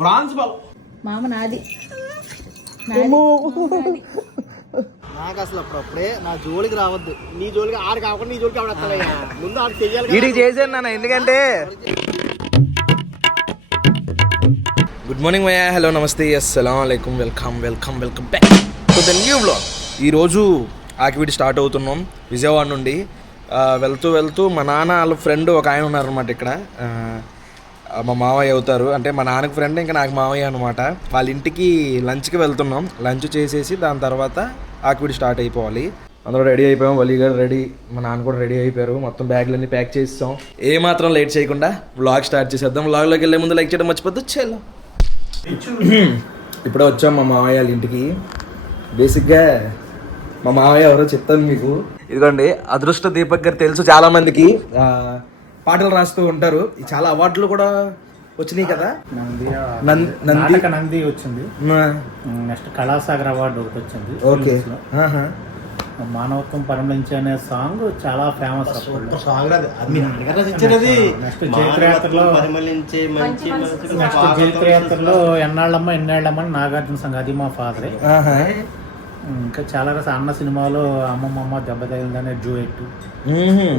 Prawns మామ నాది. నాకు అసలు అప్పుడప్పుడే నా జోలికి రావద్దు. నీ జోలికి ఆడు కాకుండా నీ జోలికి ఆవిడ వస్తావయ్యా ముందు ఆడు చెయ్యాలి వీడికి చేశాను నాన్న ఎందుకంటే గుడ్ మార్నింగ్ మయ్యా హలో నమస్తే అస్సలం అయికం welcome welcome welcome back to the new blog ఈరోజు ఆకివీడి స్టార్ట్ అవుతున్నాం. విజయవాడ నుండి వెళ్తూ వెళ్తూ మా నాన్న వాళ్ళ ఫ్రెండ్ ఒక ఆయన ఉన్నారనమాట ఇక్కడ. మా మావయ్య అవుతారు. అంటే మా నాన్నకి ఫ్రెండ్ ఇంకా నాకు మావయ్య అనమాట వాళ్ళ ఇంటికి లంచ్కి వెళ్తున్నాం. లంచ్ చేసేసి దాని తర్వాత ఆకివిడి స్టార్ట్ అయిపోవాలి. అందరూ రెడీ అయిపోయాం. వలీ గారు రెడీ మా నాన్న కూడా రెడీ అయిపోయారు. మొత్తం బ్యాగ్లన్నీ ప్యాక్ చేస్తాం ఏ మాత్రం లేట్ చేయకుండా వ్లాగ్ స్టార్ట్ చేసేద్దాం. వ్లాగ్లోకి వెళ్ళే ముందు లైక్ చేయడం మర్చిపోద్దు. చేయాలి ఇప్పుడే వచ్చాం మా మావయ్య వాళ్ళ ఇంటికి. బేసిక్గా మా మావయ్య ఎవరో చెప్తాను మీకు. ఇదిగోండి అదృష్ట దీపక్ గారు తెలుసు చాలా మందికి పాటలు రాస్తూ ఉంటారు. ఈ చాలా అవార్డులు కూడా వచ్చినాయి కదా. నంది నంది వచ్చింది. నెక్స్ట్ కళాసాగర్ అవార్డు ఒకటి వచ్చింది. ఓకే. మానవత్వం పరిమళించి అనే సాంగ్ చాలా ఫేమస్ అప్పుడు. సాంగ్ నెక్స్ట్ జయత్రయాత్రలో పరిమళించే మంచి నెక్స్ట్ ఎన్నాళ్ళమ్మ ఎన్నేళ్ళమ్మ అని నాగార్జున సంఘ అది మా ఫాదరే. ఇంకా చాలా రకాల అన్న సినిమాలో అమ్మమ్మ దెబ్బ తగిలిందనే జూయెట్.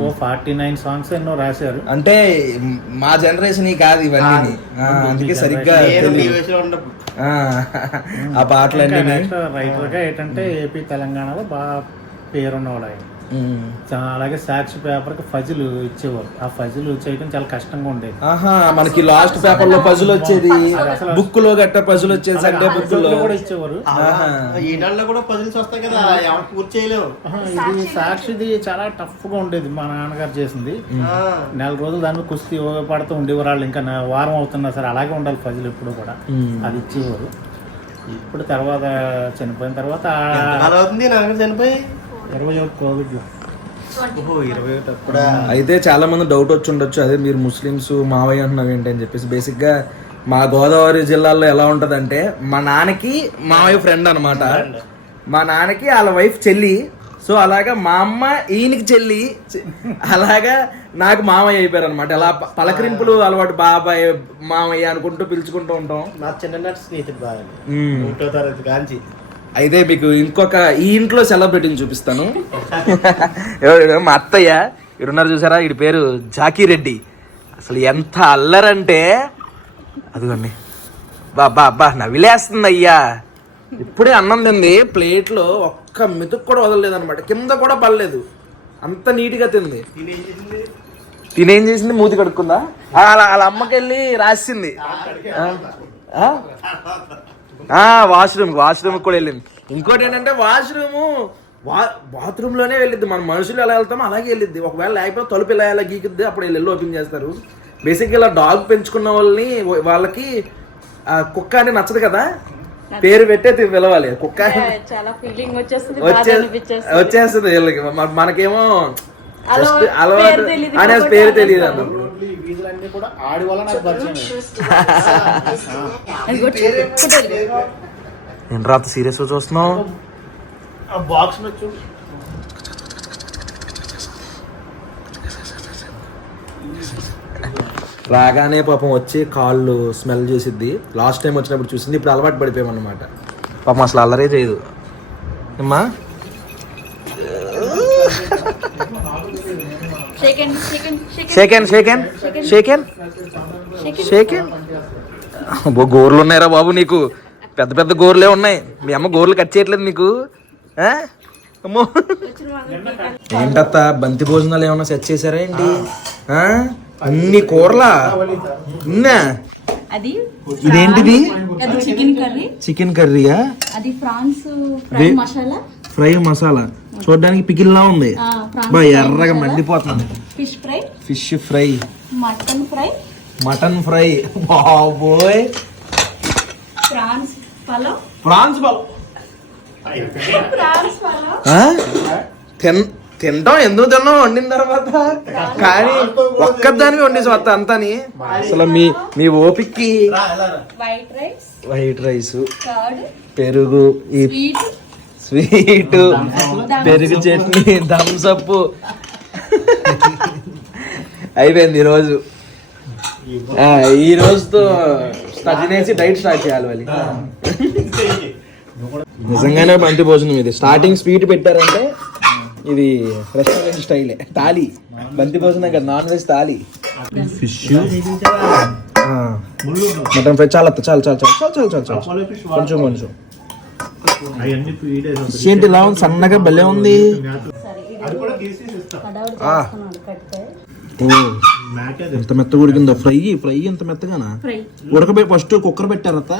ఓ ఫార్టీ నైన్ సాంగ్స్ ఎన్నో రాశారు. అంటే మా జనరేషన్ కాదు ఇవన్నీ. అందుకే సరిగ్గా ఆ, ఆ పాటలన్నీ నెక్స్ట్ రైటర్గా ఏంటంటే ఏపీ తెలంగాణలో బాగా పేరున్నవాడు ఆయన. అలాగే సాక్షి పేపర్కి ఫజిల్ ఇచ్చేవారు. ఆ ఫజిల్ చేయడం చాలా కష్టంగా ఉండేది. ఆహా మనకి లాస్ట్ పేపర్లో పజులు వచ్చేది. బుక్లో గట్ట పజులు వచ్చేది సండే బుక్లో కూడా ఇచ్చేవారు. ఈనాడులో కూడా పజిల్స్ వస్తాయి కదా ఎవరు పూర్తి చేయలేము ఆహా, ఇది సాక్షిది చాలా టఫ్గా ఉండేది మా నాన్నగారు చేసింది. ఆ, నెల రోజులు దాని మీద కుస్తీ పడుతూ ఉండేవారు. వాళ్ళు ఇంకా నా- వారం అవుతున్నా సరే అలాగే ఉండాలి ఫజిల్ ఎప్పుడు కూడా. అది ఇచ్చేవారు. ఇప్పుడు తర్వాత చనిపోయిన తర్వాత చనిపోయి? అయితే చాలా మంది డౌట్ వచ్చి ఉండొచ్చు. అదే మీరు ముస్లిమ్స్ మావయ్య అంటున్నావు ఏంటి అని చెప్పేసి. బేసిక్గా మా గోదావరి జిల్లాలో ఎలా ఉంటదంటే మా నాన్నకి మావయ్య ఫ్రెండ్ అన్నమాట. మా నాన్నకి వాళ్ళ వైఫ్ చెల్లి. సో అలాగా మా అమ్మ ఈయనకి చెల్లి. అలాగా నాకు మామయ్య అయిపోయారు అనమాట ఇలా ప- పలకరింపులు అలవాటు బాబాయ్ మామయ్య అనుకుంటూ పిలుచుకుంటూ ఉంటాం. నా చిన్ననాటి స్నేహితుడు బాగా. ఒకటో తరగతి కాంచి అయితే మీకు ఇంకొక ఈ ఇంట్లో సెలబ్రిటీని చూపిస్తాను. మా అత్తయ్య. ఇడున్నారు చూసారా? వీడి పేరు జాకీ రెడ్డి. అసలు ఎంత అల్లరంటే అదిగోండి. బా బా బా నవిలేస్తుంది అయ్యా ఇప్పుడే అన్నం తింది ప్లేట్లో ఒక్క మెతుకు కూడా వదలలేదు అనమాట కింద కూడా పడలేదు. అంత నీట్గా తింది. తినేం చేసింది? మూతి కడుక్కుందా? అలా వాళ్ళ అమ్మకెళ్ళి రాసింది. వాష్రూమ్ వాష్రూమ్ కూడా వెళ్ళింది. ఇంకోటి ఏంటంటే వాష్రూమ్ వా బాత్రూమ్లోనే వెళ్ళిద్ది. మన మనుషులు ఎలా వెళ్తామో అలాగే వెళ్ళిద్ది. ఒకవేళ లేకపోతే తలుపు ఇలా ఎలా గీకిద్ది అప్పుడు వీళ్ళు ఓపెన్ చేస్తారు. బేసిక్గా ఇలా డాగ్ పెంచుకున్న వాళ్ళని వాళ్ళకి ఆ, కుక్క అంటే నచ్చదు కదా? పేరు పెట్టే పిలవాలి. కుక్క చాలా ఫీలింగ్ వచ్చేస్తుంది వీళ్ళకి. మనకేమో అలవాటు పేరు తెలీదు అనే పేరు తెలియదు అన్నమాట వీధులన్నీ కూడా ఆడి వల్ల నాకు పరిచయం. నేను రాత సీరియస్ చూస్తున్నావు? ఆ బాక్స్ చూడు. రాగానే పాపం వచ్చి కాళ్ళు స్మెల్ చేసిద్ది. లాస్ట్ టైం వచ్చినప్పుడు చూసింది ఇప్పుడు అలవాటు పడిపోయాం అనమాట పాపం అసలు అల్లరే చేయదు. అమ్మా హ్యాండ్ షేక్ హ్యాండ్ బో గోర్లు ఉన్నాయిరా బాబు నీకు. పెద్ద పెద్ద గోర్లే ఉన్నాయి. మీ అమ్మ గోర్లు కట్ చేయట్లేదు నీకు? అమ్మో. ఏంటత్త బంతి భోజనాలు ఏమన్నా సెట్ చేశారా ఏంటి? అన్ని కూరలా? అది ఇదేంటిది? Chicken curry. చికెన్ కర్రీయా? అది ఫ్రాన్స్ మసాలా. ఫ్రై మసాలా. చూడడానికి పికిల్లా ఉంది. బా ఎర్రగా మండిపోతుంది. Fish fry. Fish fry. Mutton fry. Mutton fry. బాబోయ్. Prawns prawns prawns pulao. ఆ? తిన్ తింటాం ఎందుకు తిన్నాం? వండిన తర్వాత. కానీ ఒక్కదానికి వండేసి వస్తా అంతాని. అసలు మీ మీ ఓపిక్కి. White rice. White rice. పెరుగు ఈ స్వీట్ పెరుగు చట్నీ థమ్స్అప్ అయిపోయింది ఈరోజు. ఈ రోజుతో తినేసి డైట్ స్టార్ట్ చేయాలి వాళ్ళు నిజంగానే బంతి భోజనం ఇది. స్టార్టింగ్ స్వీట్ పెట్టారంటే ఇది రెస్టారెంట్ స్టైలే. తాలి బంతి భోజనం కదా non veg thali fish. Mutton fry చాలా చాలా చాలా చాలా చాలా చాలా చాలా. కొంచెం కొంచెం. ఏంటి ఇలా సన్నగా భలే ఉంది. ఎంత మెత్త ఉడికిందో. ఫ్రై ఫ్రై ఎంత మెత్తగానా? ఉడకబె ఫస్ట్ కుక్కర్ పెట్టారత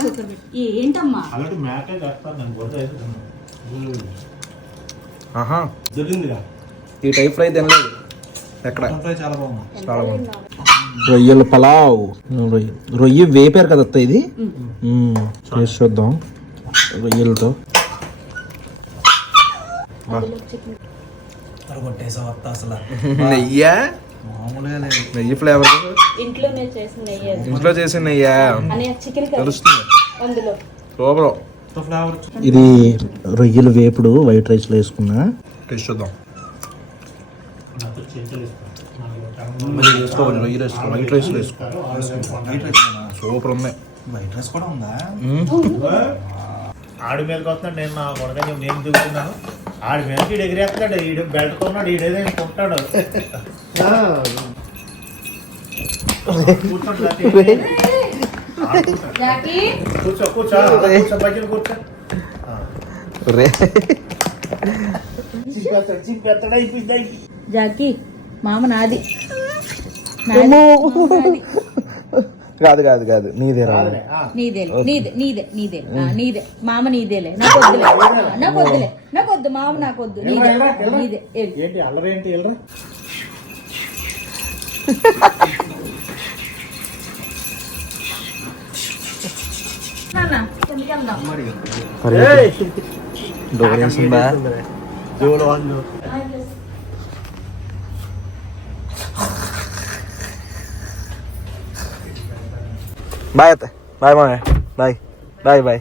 ఆహా. ఈ టైప్ ఫ్రై తినలేదు. ఎక్కడ? చాలా బాగుంది. చాలా పలావ్. రొయ్య రొయ్య వేపారు కదా ఇది? చేసి చూద్దాం. రొయ్యలతో నెయ్యా? నెయ్యి ఫ్లేవర్ ఇంట్లోనే చేసిన నెయ్యి అది. ఇంట్లో చేసిన నెయ్యా? తెలుస్తుంది. సూపర్. ఇది రొయ్యల వేపుడు వైట్ రైస్లో వేసుకున్నా. టేస్ట్ చూద్దాం. రొయ్యలు వేసుకోవాలి. వైట్ రైస్ వేసుకో. సూపర్ ఉంది. వైట్ రైస్ కూడా ఉందా? ఆడి మీదకి వస్తున్నాడు. నేను నా కొడక నేను దిగుతున్నాను. ఆడి మీదకి ఈడు ఎగిరేస్తున్నాడు. ఈడు బెల్ట్తో ఉన్నాడు ఈడేదో కుంటాడు కూర్చో కూర్చో. బజ్జీలు కూర్చో. జాకి మామ నాది. కాదు కాదు కాదు. నీదే రా. కాదులే, ఆ. నీదేలే నీదే నీదే నీదే. ఆ, నీదే. మామ నీదేలే. నాకు వద్దులే నాకు వద్దులే నాకు వద్దు మామ నాకు వద్దు నీదే ఎల్రా, ఎల్రా. నీదే. ఏంటి అల్లరి ఏంటి వెళ్దాం. డోర్ వేసిందా? జోలు వాళ్ళు. బాయ్ అత్త బాయ్ మామయ్య bye bye bye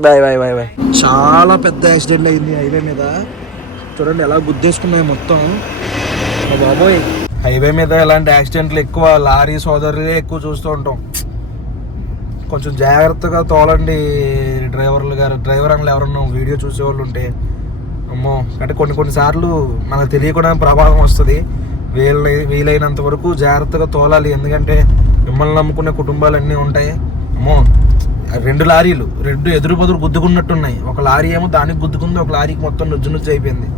bye bye bye bye చాలా పెద్ద యాక్సిడెంట్ అయింది హైవే మీద. చూడండి ఎలా గుద్దేసుకున్నాయి మొత్తం. బాబోయ్. హైవే మీద ఇలాంటి యాక్సిడెంట్లు ఎక్కువ లారీ సోదరులే ఎక్కువ చూస్తూ ఉంటాం. కొంచెం జాగ్రత్తగా తోలండి డ్రైవర్లు గారు. డ్రైవర్ అని ఎవరన్నా వీడియో చూసేవాళ్ళు ఉంటే అమ్మో. అంటే కొన్ని కొన్ని సార్లు మనకు తెలియకుండా ప్రమాదం వస్తుంది. వీళ్ళ వీలైనంత వరకు జాగ్రత్తగా తోలాలి. ఎందుకంటే మిమ్మల్ని నమ్ముకునే కుటుంబాలు అన్నీ ఉంటాయి. అమ్మో రెండు లారీలు రెండు ఎదురు బదురు గుద్దుకున్నట్టున్నాయి. ఒక లారీ ఏమో దానికి గుద్దుకుంది ఒక లారీకి మొత్తం నుజ్జు నుజ్జు అయిపోయింది.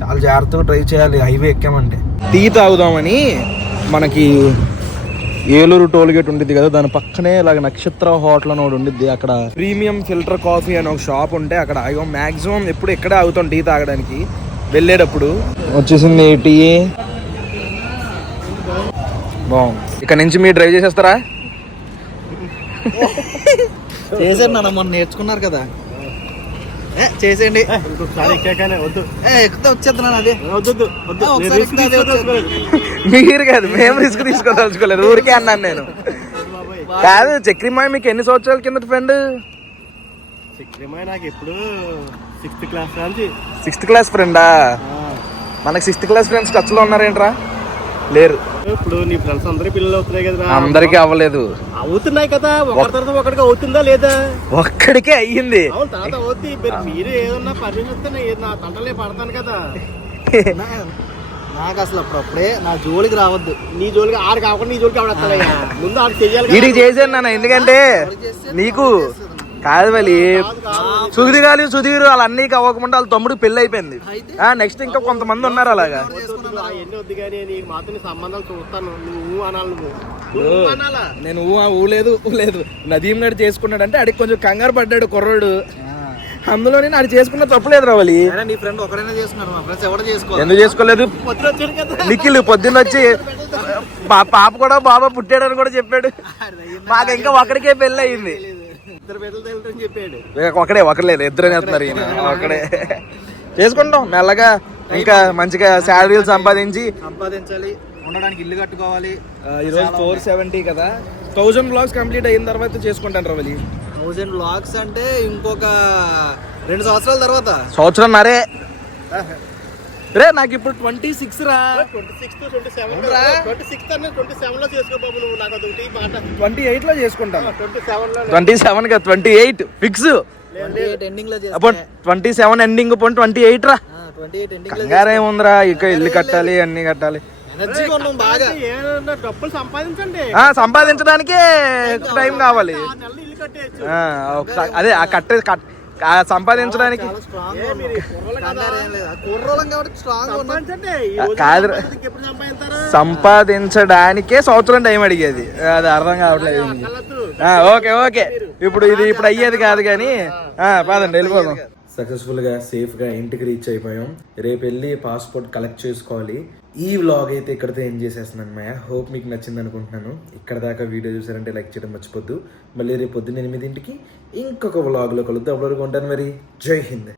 చాలా జాగ్రత్తగా ట్రై చేయాలి హైవే ఎక్కామంటే. టీ తాగుదామని మనకి ఏలూరు టోల్ గేట్ ఉంటుంది కదా దాని పక్కనే ఇలాగ నక్షత్ర హోటల్ అని ఒకటి ఉండిద్ది. అక్కడ ప్రీమియం ఫిల్టర్ కాఫీ అని ఒక షాప్ ఉంటే అక్కడ ఆగో మాక్సిమం ఎప్పుడు ఇక్కడే ఆగుతాం టీ తాగడానికి వెళ్ళేటప్పుడు. వచ్చేసింది టీ. బాగుంది. ఇక్కడ నుంచి మీరు డ్రైవ్ చేసేస్తారా? చేసారు నాన్న మొన్న నేర్చుకున్నారు కదా. ఏ చేసేయండి. వద్దు. ఏ ఎక్కితే వచ్చేస్తున్నాను అదే. వద్దు. మీరు కాదు మేము రిస్క్ తీసుకోదలుచుకోలేదు. ఊరికే అన్నాను నేను. కాదు చక్రిమాయ మీకు ఎన్ని సంవత్సరాల కింద ఫ్రెండ్ చిక్కిమాయ నాకు ఎప్పుడు సిక్స్త్ క్లాస్ నుంచి. సిక్స్త్ క్లాస్ ఫ్రెండా మనకి సిక్స్త్ క్లాస్ ఫ్రెండ్స్ టచ్లో ఉన్నారేంట్రా? లేరు. ఇప్పుడు నీ ఫ్రెండ్స్ అందరి పిల్లలు అవుతున్నాయి కదా అందరికీ అవ్వలేదు. అవుతున్నాయి కదా ఒకరి తర్వాత ఒకరికి అవుతుందా లేదా? ఒక్కడికే అయ్యింది. అవును తర్వాత అవుద్ది. మరి మీరు ఏదన్నా నేను నా తంటలే పడతాను కదా. నాకు అసలు అప్పుడప్పుడే నా జోలికి రావద్దు. నీ జోలికి ఆడు కాకుండా నీ జోలికి ఆవిడేస్తాడయ్యా ముందు ఆడు చెయ్యాలి. వీడికి చేశాను నాన్న ఎందుకంటే నీకు కాదు వలి సుధీరాలు సుధీర్ వాళ్ళ అన్నీకి అవ్వకుండా వాళ్ళ తమ్ముడు పెళ్ళి అయిపోయింది. నెక్స్ట్ ఇంకా కొంతమంది ఉన్నారు అలాగా. నేను ఊ ఊలేదు ఊలేదు నదీం గడు చేసుకున్నాడు అంటే అడిగి కొంచెం కంగారు పడ్డాడు కుర్రోడు. అందులో నేను అది చేసుకున్న తప్పలేదు రావాలి నీ ఫ్రెండ్ ఒకరైనా చేసుకున్నాడు మా ఫ్రెండ్స్ ఎవరు ఎందుకు చేసుకోలేదు? నిఖిల్ పొద్దున్న వచ్చి పాప కూడా బాబా పుట్టాడని కూడా చెప్పాడు. మాకు ఇంకా ఒకడికే పెళ్ళి అయింది. ఇద్దరు బిడ్డలు తేలిటని చెప్పాడు. ఒకడే ఒకలేదు ఇద్దరు వేస్తున్నారు ఈయన. ఒకడే. చేసుకుంటాం మెల్లగా ఇంకా మంచిగా శాలరీలు సంపాదించి. సంపాదించాలి ఉండడానికి ఇల్లు కట్టుకోవాలి. ఈరోజు ఫోర్ సెవెంటీ కదా. థౌజండ్ బ్లాగ్స్ కంప్లీట్ అయిన తర్వాత చేసుకుంటాను రవలి. థౌజండ్ బ్లాగ్స్ అంటే ఇంకొక రెండు సంవత్సరాల తర్వాత. సంవత్సరం నరే రే నాకు ఇప్పుడు ట్వంటీ సిక్స్ రా. ట్వంటీ ఎయిట్లో చేసుకుంటాను. ట్వంటీ సెవెన్లో ట్వంటీ సెవెన్గా ట్వంటీ ఎయిట్. ఫిక్స్ ఎండింగ్లో అప్పుడు ట్వంటీ సెవెన్ ఎండింగ్ పోనీ ట్వంటీ ఎయిట్ రా. కంగారేముందిరా ఇక ఇల్లు కట్టాలి అన్ని కట్టాలి. సంపాదించడానికే టైం కావాలి. అదే ఆ కట్టే సంపాదించడానికి కాదు. సంపాదించడానికే సంవత్సరం టైం అడిగేది. అది అర్థం కావట్లేదు ఓకే ఓకే. ఇప్పుడు ఇది ఇప్పుడు అయ్యేది కాదు కానీ ఆ, పదండి వెళ్ళిపోదాం. సక్సెస్ఫుల్గా సేఫ్గా ఇంటికి రీచ్ అయిపోయాం. రేపు వెళ్ళి పాస్పోర్ట్ కలెక్ట్ చేసుకోవాలి. ఈ వ్లాగ్ అయితే ఇక్కడితో ఏం చేసేస్తున్నాను మాయ హోప్ మీకు నచ్చింది అనుకుంటున్నాను. ఇక్కడ దాకా వీడియో చూసారంటే లైక్ చేయడం మర్చిపోద్దు. మళ్ళీ రేపు పొద్దున్న ఎనిమిదింటికి ఇంకొక వ్లాగ్లో కలుద్దాం. అప్పటివరకు ఉంటాను మరి. జై హింద్.